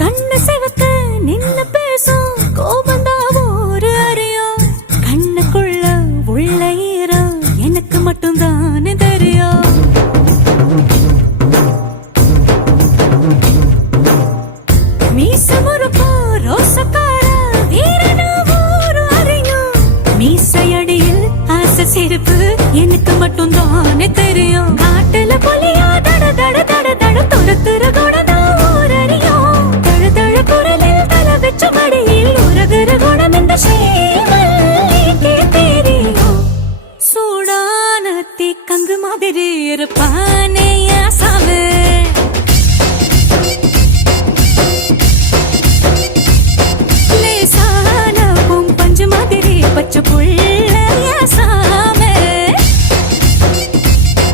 கண்ணு சிவக்க நின்னு பேசும் கோபந்தா ஒரு அறியும் கண்ணுக்குள்ள உள்ள ஈரம் எனக்கு மட்டும்தானே தெரியும். மீச முறுக்கோ ரோசக்கார வீரனா ஒரு அறியும் மீசையடியில் ஆசை சிரிப்பு எனக்கு மட்டும்தானே தெரியும். காட்டுல புலியா தட தட தட தட துரத்துற குணதா ஒரு அறியும் தழ தழ குரலில் தலை வச்ச மடியில் உறகுற குணம் இந்த ஸ்ரீமல்லிக்கே தெரியும். சூடான தீக்கங்கு மாதிரி இருப்பானே சாமி லேசான பஞ்சு மாதிரி பச்சை புள்ள சாமி